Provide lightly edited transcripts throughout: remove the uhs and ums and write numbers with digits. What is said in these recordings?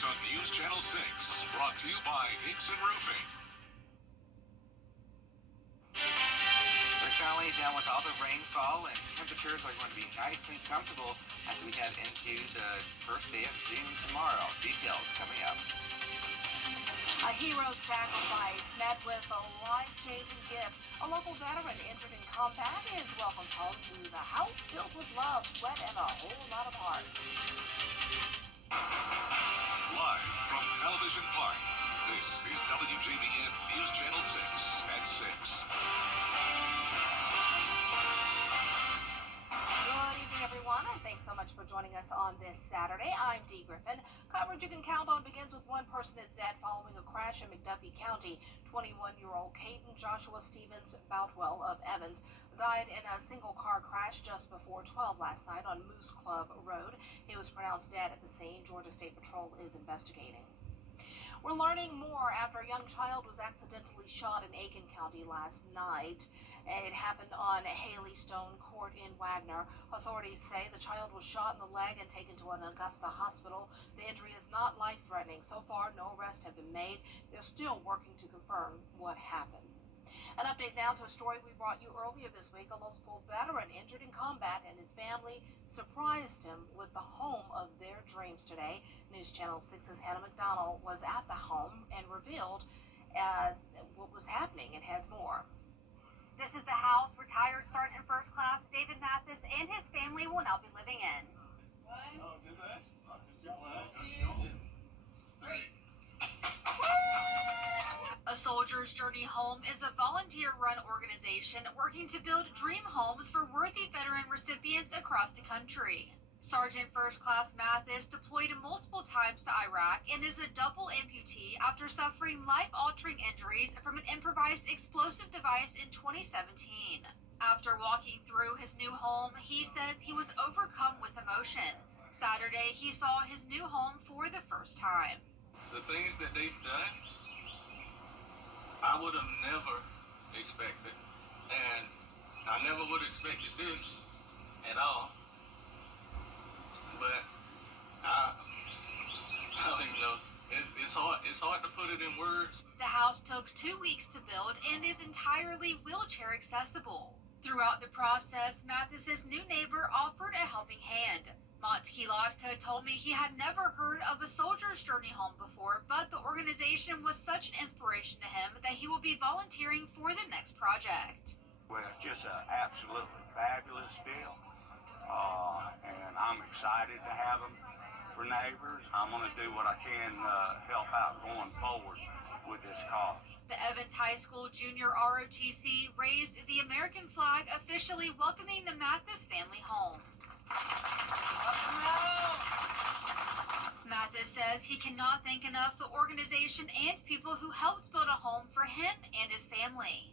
Weekends on News Channel 6. Brought to you by Hickson Roofing. We're finally done with all the rainfall, and temperatures are going to be nice and comfortable as we head into the first day of June tomorrow. Details coming up. A hero's sacrifice met with a life-changing gift. A local veteran injured in combat is welcomed home to the house filled with love, sweat, and a whole lot of heart. Live from Television Park, this is WJBF News Channel 6 at 6. Good evening, everyone, and thanks so much for joining us on this Saturday. I'm Dee Griffin. Coverage you can count on begins with one person is dead following a crash in McDuffie County. 21-year-old Caden Joshua Stevens Boutwell of Evans died in a single-car crash just before 12 last night on Moose Club Road. He was pronounced dead at the scene. Georgia State Patrol is investigating. We're learning more after a young child was accidentally shot in Aiken County last night. It happened on Haley Stone Court in Wagner. Authorities say the child was shot in the leg and taken to an Augusta hospital. The injury is not life-threatening. So far, no arrests have been made. They're still working to confirm what happened. An update now to a story we brought you earlier this week. A local veteran injured in combat and his family surprised him with the home of their dreams today. News Channel 6's Hannah McDonald was at the home and revealed what was happening and has more. This is the house retired Sergeant First Class David Mathis and his family will now be living in. A Soldier's Journey Home is a volunteer-run organization working to build dream homes for worthy veteran recipients across the country. Sergeant First Class Mathis deployed multiple times to Iraq and is a double amputee after suffering life-altering injuries from an improvised explosive device in 2017. After walking through his new home, he says he was overcome with emotion. Saturday, he saw his new home for the first time. The things that they've done, I would have never expected, and I never would have expected this at all. But I don't even know. It's hard to put it in words. The house took 2 weeks to build and is entirely wheelchair accessible. Throughout the process, Mathis's new neighbor offered a helping hand. Mont Kilotka told me he had never heard of a Soldier's Journey Home before, but the organization was such an inspiration to him that he will be volunteering for the next project. Well, it's just an absolutely fabulous deal, and I'm excited to have them for neighbors. I'm going to do what I can to help out going forward with this cause. The Evans High School Junior ROTC raised the American flag, officially welcoming the Mathis family home. Mathis says he cannot thank enough the organization and people who helped build a home for him and his family.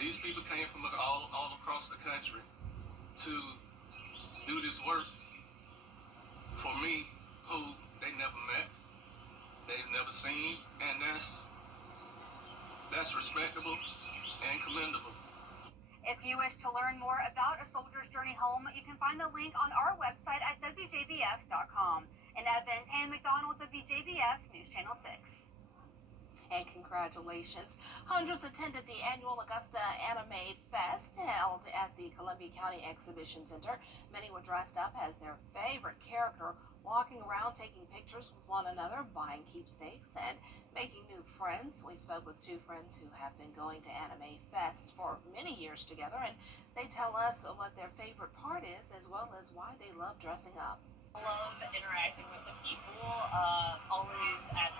These people came from all across the country to do this work for me, who they never met, they've never seen, and that's respectable and commendable. If you wish to learn more about A Soldier's Journey Home, you can find the link on our website at WJBF.com. In Evans, Hannah McDonald, WJBF News Channel 6. And congratulations. Hundreds attended the annual Augusta Anime Fest held at the Columbia County Exhibition Center. Many were dressed up as their favorite character, walking around taking pictures with one another, buying keepsakes, and making new friends. We spoke with two friends who have been going to Anime Fest for many years together, and they tell us what their favorite part is, as well as why they love dressing up. I love interacting with the people. Always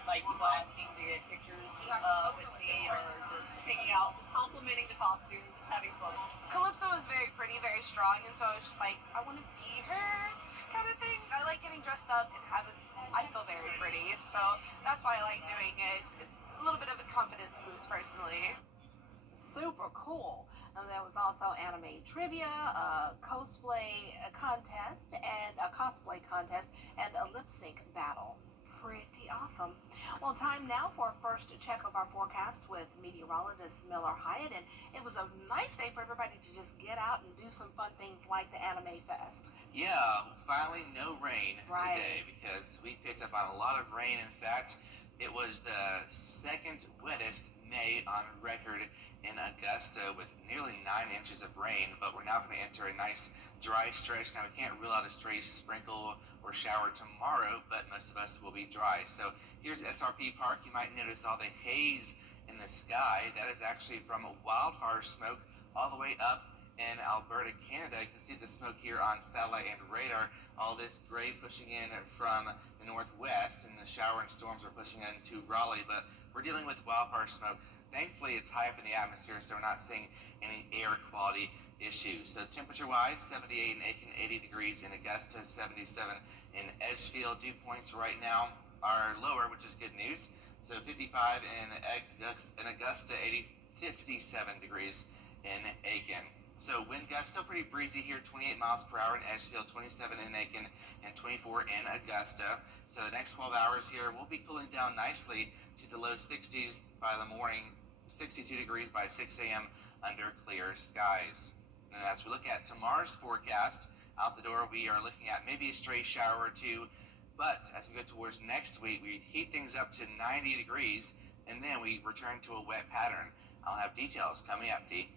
people asking to get pictures with me, or just hanging out, just complimenting the costumes, just having fun. Calypso is very pretty, very strong, and so I was just like, I want to be her kind of thing. I like getting dressed up and I feel very pretty, so that's why I like doing it. It's a little bit of a confidence boost personally. Super cool. And there was also anime trivia, a cosplay contest, and a lip sync battle. Pretty awesome. Well, time now for a first check of our forecast with meteorologist Miller Hyatt. And it was a nice day for everybody to just get out and do some fun things like the Anime Fest. Yeah, finally no rain Right. today because we picked up on a lot of rain. In fact, it was the second wettest May on record in Augusta with nearly 9 inches of rain, but we're now going to enter a nice dry stretch. Now, we can't rule out a stray sprinkle or shower tomorrow, but most of us will be dry. So here's SRP Park. You might notice all the haze in the sky. That is actually from wildfire smoke all the way up in Alberta, Canada. You can see the smoke here on satellite and radar. All this gray pushing in from the northwest, and the shower and storms are pushing into Raleigh, but we're dealing with wildfire smoke. Thankfully, it's high up in the atmosphere, so we're not seeing any air quality issues. So temperature-wise, 78 in Aiken, 80 degrees in Augusta, 77 in Edgefield. Dew points right now are lower, which is good news. So 55 in Augusta, 57 degrees in Aiken. So wind gusts still pretty breezy here, 28 miles per hour in Edgefield, 27 in Aiken, and 24 in Augusta. So the next 12 hours here, we'll be cooling down nicely to the low 60s by the morning, 62 degrees by 6 a.m. under clear skies. And as we look at tomorrow's forecast, out the door we are looking at maybe a stray shower or two, but as we go towards next week, we heat things up to 90 degrees, and then we return to a wet pattern. I'll have details coming up, Dee.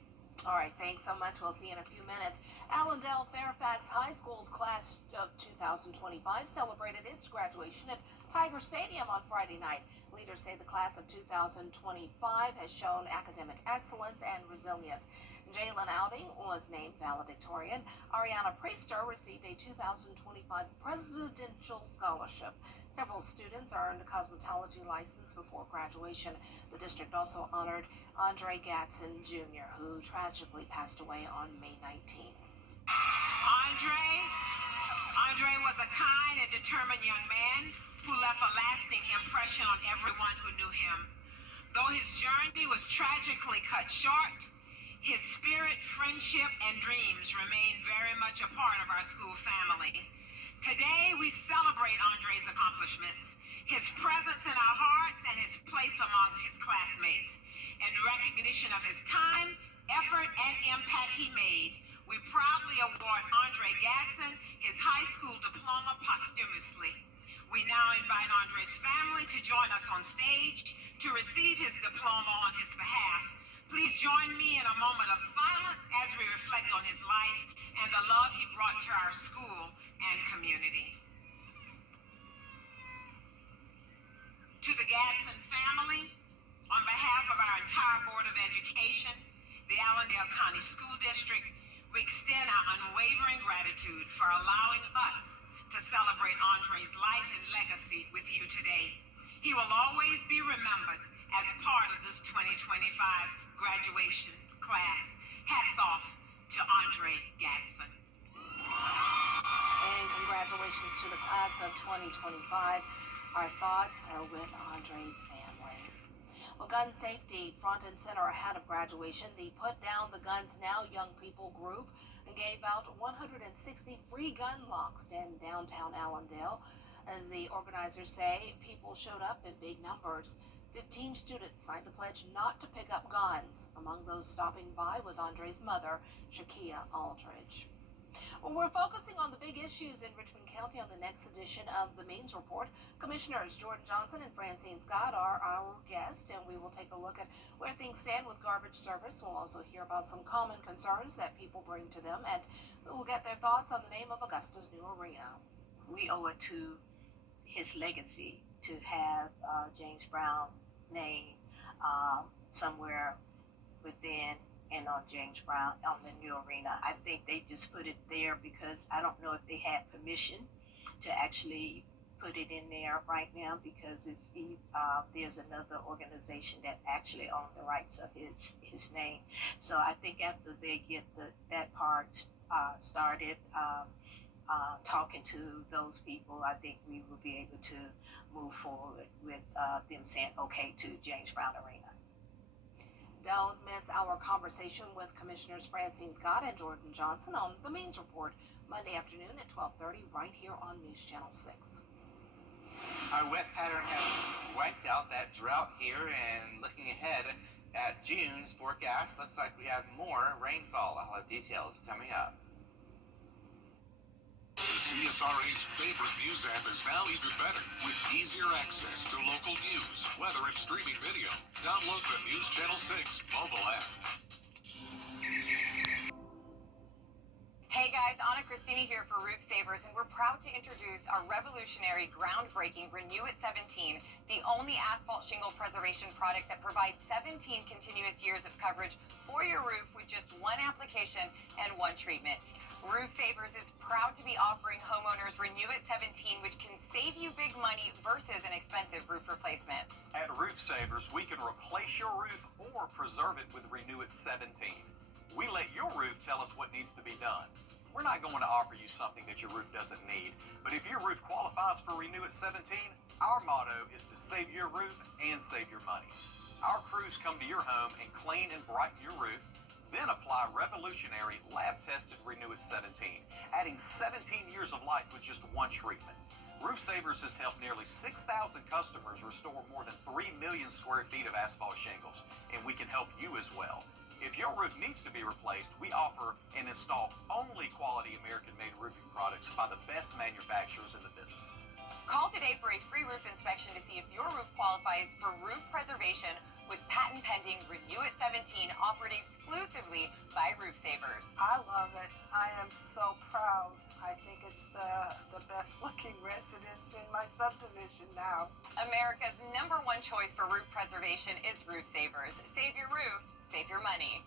All right, thanks so much. We'll see you in a few minutes. Allendale Fairfax High School's class of 2025 celebrated its graduation at Tiger Stadium on Friday night. Leaders say the class of 2025 has shown academic excellence and resilience. Jalen Outing was named valedictorian. Ariana Priester received a 2025 Presidential Scholarship. Several students earned a cosmetology license before graduation. The district also honored Andre Gatson Jr., who tragically passed away on May 19th. Andre was a kind and determined young man who left a lasting impression on everyone who knew him. Though his journey was tragically cut short, his spirit, friendship, and dreams remain very much a part of our school family. Today, we celebrate Andre's accomplishments, his presence in our hearts, and his place among his classmates. In recognition of his time, effort, and impact he made, we proudly award Andre Gatson his high school diploma posthumously. We now invite Andre's family to join us on stage to receive his diploma on his behalf. Please join me in a moment of silence as we reflect on his life and the love he brought to our school and community. To the Gatson family, on behalf of our entire Board of Education, the Allendale County School District, we extend our unwavering gratitude for allowing us to celebrate Andre's life and legacy with you today. He will always be remembered as part of this 2025 graduation class. Hats off to Andre Gatson. And congratulations to the class of 2025. Our thoughts are with Andre's family. Well, gun safety front and center ahead of graduation. The Put Down the Guns Now Young People group gave out 160 free gun locks in downtown Allendale. And the organizers say people showed up in big numbers. 15 students signed a pledge not to pick up guns. Among those stopping by was Andre's mother, Shakia Aldridge. Well, we're focusing on the big issues in Richmond County on the next edition of the Means Report. Commissioners Jordan Johnson and Francine Scott are our guests, and we will take a look at where things stand with garbage service. We'll also hear about some common concerns that people bring to them, and we'll get their thoughts on the name of Augusta's new arena. We owe it to his legacy to have James Brown name somewhere within and on James Brown on the new arena. I think they just put it there because I don't know if they had permission to actually put it in there right now because it's there's another organization that actually owns the rights of his name. So I think after they get that part started, talking to those people, I think we will be able to move forward with them saying okay to James Brown Arena. Don't miss our conversation with Commissioners Francine Scott and Jordan Johnson on the Means Report Monday afternoon at 12:30 right here on News Channel 6. All Our wet pattern has wiped out that drought here, and looking ahead at June's forecast, looks like we have more rainfall. I'll have details coming up. The CSRA's favorite news app is now even better with easier access to local news, weather, and streaming video. Download the News Channel 6 mobile app. Hey guys, Anna Christini here for Roof Savers, and we're proud to introduce our revolutionary, groundbreaking Renew It 17, the only asphalt shingle preservation product that provides 17 continuous years of coverage for your roof with just one application and one treatment. Roof Savers is proud to be offering homeowners Renew It 17, which can save you big money versus an expensive roof replacement. At Roof Savers, we can replace your roof or preserve it with Renew It 17. We let your roof tell us what needs to be done. We're not going to offer you something that your roof doesn't need, but if your roof qualifies for Renew It 17, our motto is to save your roof and save your money. Our crews come to your home and clean and brighten your roof, then apply revolutionary lab-tested Renew It 17, adding 17 years of life with just one treatment. Roof Savers has helped nearly 6,000 customers restore more than 3 million square feet of asphalt shingles, and we can help you as well. If your roof needs to be replaced, we offer and install only quality American-made roofing products by the best manufacturers in the business. Call today for a free roof inspection to see if your roof qualifies for roof preservation with patent-pending Renew It 17 offered exclusively by Roof Savers. I love it. I am so proud. I think it's the best-looking residence in my subdivision now. America's #1 choice for roof preservation is Roof Savers. Save your roof. Save your money.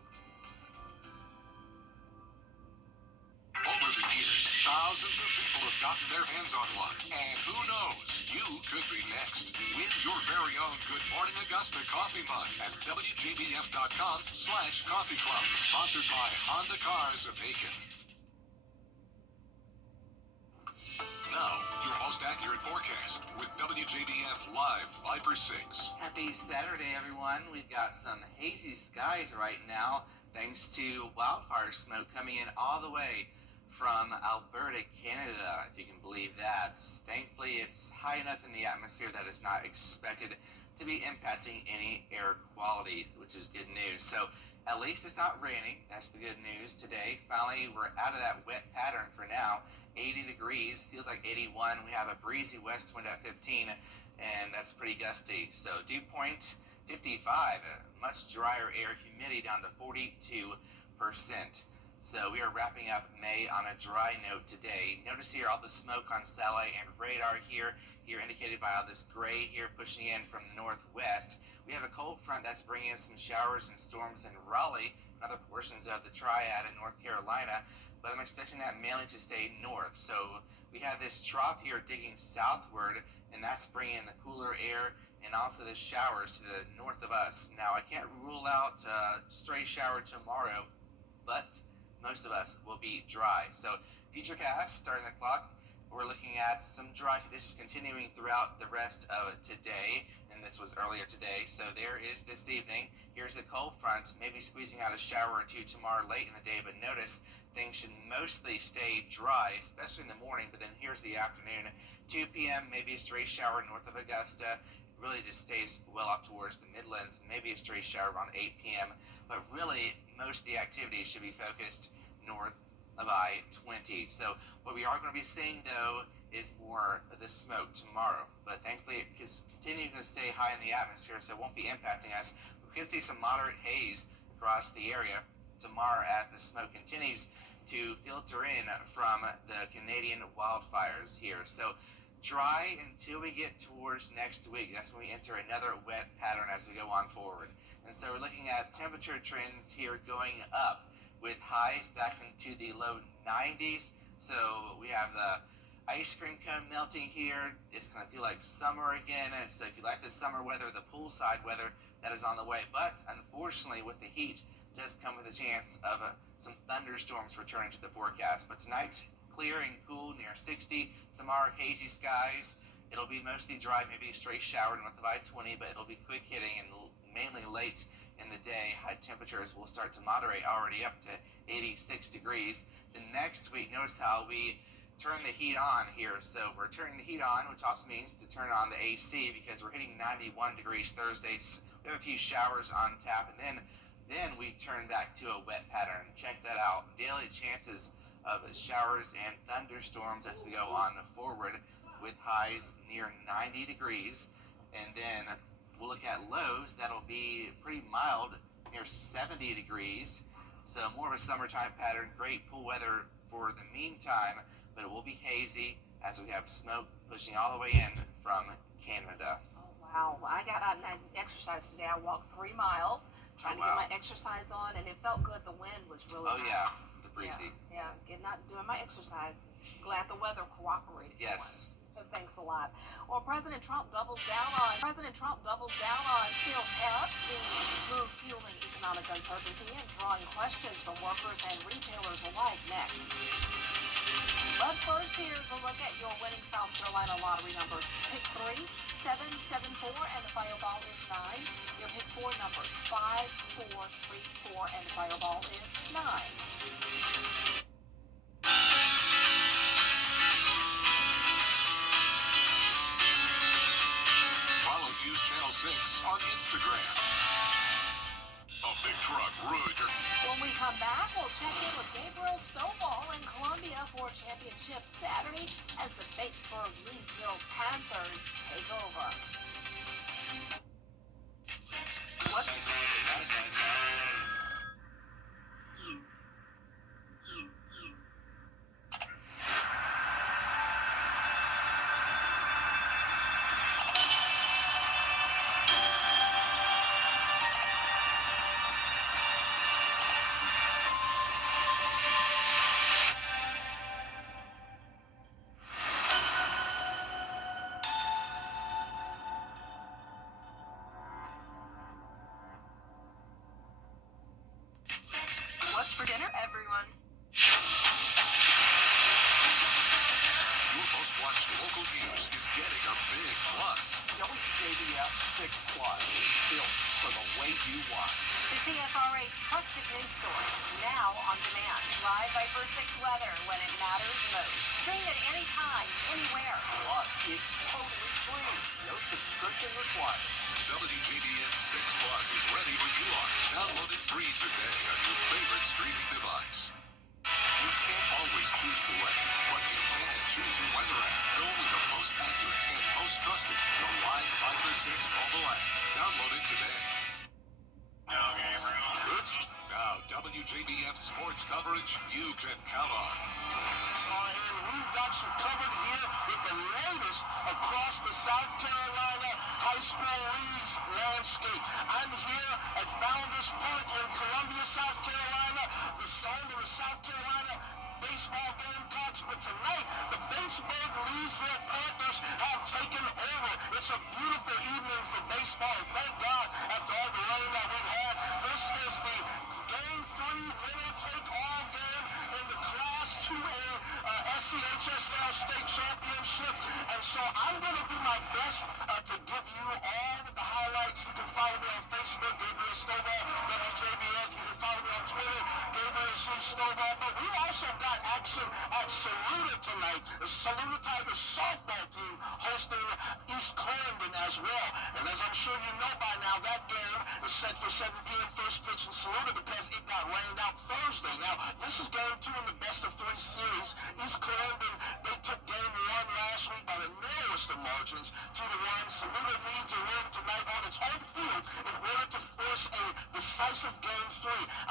Over the years, thousands of people have gotten their hands on one. And who knows, you could be next. Win your very own Good Morning Augusta coffee mug at WJBF.com/coffee club. Sponsored by Honda Cars of Aiken. Now, your most accurate forecast with WJBF Live Viper 6. Happy Saturday, everyone. We've got some hazy skies right now thanks to wildfire smoke coming in all the way from Alberta, Canada, if you can believe that. Thankfully, it's high enough in the atmosphere that it's not expected to be impacting any air quality, which is good news. So at least it's not raining. That's the good news today. Finally, we're out of that wet pattern for now. 80 degrees, feels like 81. We have a breezy west wind at 15, and that's pretty gusty. So dew point 55, much drier air, humidity down to 42%. So we are wrapping up May on a dry note today. Notice here all the smoke on satellite and radar here indicated by all this gray here pushing in from the northwest. We have a cold front that's bringing in some showers and storms in Raleigh and other portions of the Triad in North Carolina, but I'm expecting that mainly to stay north. So we have this trough here digging southward, and that's bringing in the cooler air and also the showers to the north of us. Now, I can't rule out a stray shower tomorrow, but most of us will be dry. So futurecast starting the clock, we're looking at some dry conditions continuing throughout the rest of today, and this was earlier today. So there is this evening. Here's the cold front, maybe squeezing out a shower or two tomorrow late in the day, but notice things should mostly stay dry, especially in the morning, but then here's the afternoon. 2 p.m., maybe a stray shower north of Augusta. It really just stays well up towards the Midlands, maybe a stray shower around 8 p.m., but really most of the activity should be focused north of I-20. So what we are going to be seeing, though, is more of the smoke tomorrow, but thankfully it is continuing to stay high in the atmosphere, so it won't be impacting us. We could see some moderate haze across the area tomorrow as the smoke continues to filter in from the Canadian wildfires here. So dry until we get towards next week. That's when we enter another wet pattern as we go on forward. And so we're looking at temperature trends here going up with highs back into the low 90s. So we have the ice cream cone melting here. It's going to feel like summer again. And so if you like the summer weather, the poolside weather, that is on the way. But unfortunately, with the heat, does come with a chance of some thunderstorms returning to the forecast. But tonight, clear and cool, near 60. Tomorrow, hazy skies. It'll be mostly dry, maybe a stray shower north of I-20, but it'll be quick hitting and mainly late in the day. High temperatures will start to moderate already up to 86 degrees. The next week, notice how we turn the heat on here. So we're turning the heat on, which also means to turn on the AC because we're hitting 91 degrees Thursdays. We have a few showers on tap, and then we turn back to a wet pattern. Check that out. Daily chances of showers and thunderstorms as we go on forward with highs near 90 degrees. And then we'll look at lows that'll be pretty mild, near 70 degrees. So more of a summertime pattern. Great pool weather for the meantime, but it will be hazy as we have smoke pushing all the way in from Canada. Wow, I got out and I exercised today. I walked 3 miles trying to get my exercise on, and it felt good. The wind was really nice. Yeah, the breezy. Yeah, getting out and doing my exercise. Glad the weather cooperated. Yes. Thanks a lot. Well, President Trump doubles down on steel tariffs, the move fueling economic uncertainty and drawing questions from workers and retailers alike. Next. But first, here's a look at your winning South Carolina lottery numbers. Pick 3, 7, 7, 4, and the fireball is 9. Your pick 4 numbers, 5, 4, 3, 4, and the fireball is 9. Follow News Channel 6 on Instagram. A big truck ruined her. When we come back, we'll check in with Gabriel Stovall in Columbia for Championship Saturday as the Batesburg-Leesville Panthers take over. What's for dinner, everyone? Your most watched local news is getting a big plus. WJBF 6 Plus, built for the way you want. The CFRA's trusted news source, now on demand. Live by First 6 weather when it matters most. Stream it anytime, anywhere. Plus, it's totally free. No subscription required. WJBF 6 Plus is ready when you are. Download it free today on your favorite streaming device. You can't always choose the weather, but you can choose your weather app. Go with the most accurate and most trusted, the Live Fiber 6 mobile app. Download it today. Now, WJBF sports coverage you can count on. And we've got you covered here with the latest across the South Carolina high school leagues landscape. I'm here at Founders Park in Columbia, South Carolina, the home of the South Carolina baseball Gamecocks, but tonight the Batesburg-Leesville Panthers have taken over. It's a beautiful evening for baseball, and thank God after all the rain that we've had, this is the Game 3 winner-take-all game in the Class 2A SCHSL State Championship, and so I'm going to do my best to give you all of the highlights. You can follow me on Facebook, Gabriel Stovall, WJBF. You can follow me on Twitter, Gabriel C. Stovall, but we also got action at Saluda tonight. The Saluda Tigers softball team hosting East Clarendon as well. And as I'm sure you know by now, that game is set for 7 p.m. first pitch in Saluda because it got rained out Thursday. Now, this is game 2 in the best-of-3 series. East Clarendon, they took game 1 last week by the narrowest of margins, 2-1. Saluda needs a win tonight on its home field in order to force a decisive game 3.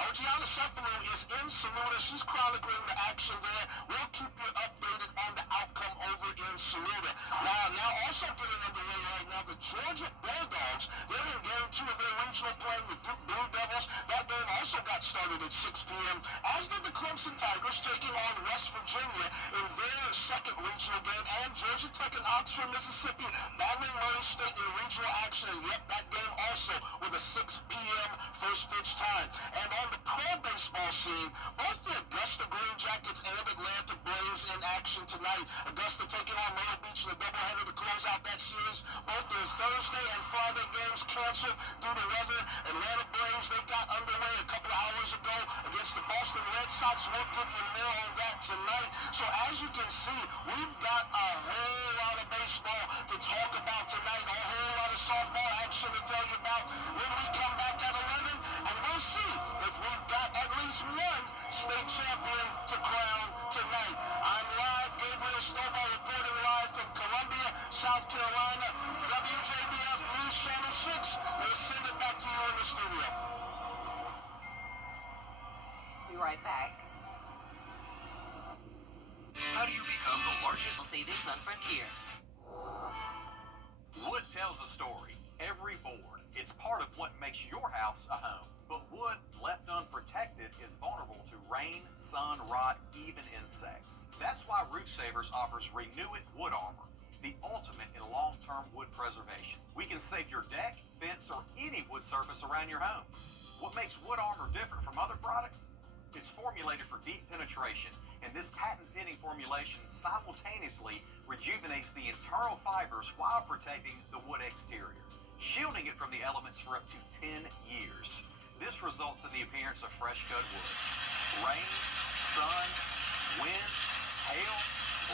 Adriana Cefalu is in Saluda. She's chronicling the action there. We'll keep you updated on the outcome over in Saluda. Now also getting underway right now, the Georgia Bulldogs, they're in game 2 of their regional playing the Duke Blue Devils. That game also got started at 6 p.m., as did the Clemson Tigers taking on West Virginia in their second regional game, and Georgia Tech and Oxford, Mississippi battling Murray State in regional action. And yep, that game also with a 6 p.m. first pitch time. And on the pro baseball scene, both the Augusta Green Jackets and Atlanta Braves in action tonight. Augusta taking on Myrtle Beach in a doubleheader to close out that series. Both their Thursday and Friday games canceled due to weather. Atlanta Braves, they got underway a couple of hours ago against the Boston Red Sox. We'll give you more on that tonight. So as you can see, we've got a whole lot of baseball to talk about tonight, a whole lot of softball action to tell you about when we come back at 11, and we'll see if we've got at least one state champion to crown tonight. I'm live, Gabriel Stovall, reporting live from Columbia, South Carolina, WJBF News Channel 6. We'll send it back to you in the studio. Be right back. How do you become the largest savings on Frontier? Wood tells a story. Every board. It's part of what makes your house a home. But wood left unprotected is vulnerable to rain, sun, rot, even insects. That's why Roof Savers offers Renew It Wood Armor, the ultimate in long-term wood preservation. We can save your deck, fence, or any wood surface around your home. What makes Wood Armor different from other products? It's formulated for deep penetration, and this patent-pending formulation simultaneously rejuvenates the internal fibers while protecting the wood exterior, shielding it from the elements for up to 10 years. This results in the appearance of fresh-cut wood. Rain, sun, wind, hail,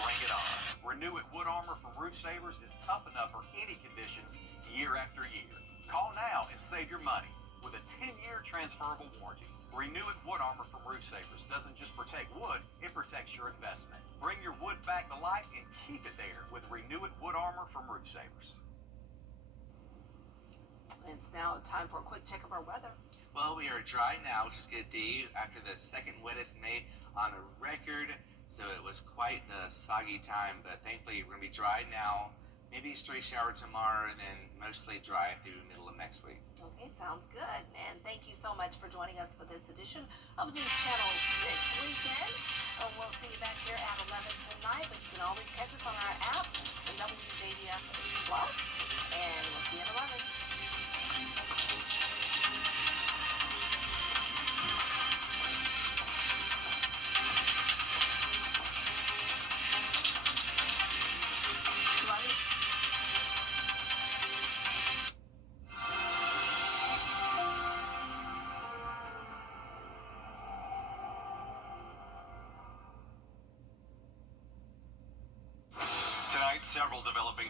bring it on. Renew It Wood Armor from Roof Savers is tough enough for any conditions year after year. Call now and save your money with a 10-year transferable warranty. Renew It Wood Armor from Roof Savers doesn't just protect wood, it protects your investment. Bring your wood back to life and keep it there with Renew It Wood Armor from Roof Savers. It's now time for a quick check of our weather. Well, we are dry now, which is good day, after the second wettest May on a record. So it was quite the soggy time, but thankfully we're going to be dry now. Maybe a stray shower tomorrow, and then mostly dry through the middle of next week. Okay, sounds good. And thank you so much for joining us for this edition of News Channel 6 Weekend. We'll see you back here at 11 tonight, but you can always catch us on our app, the WJBF Plus, and we'll see you at 11. Tonight, several developing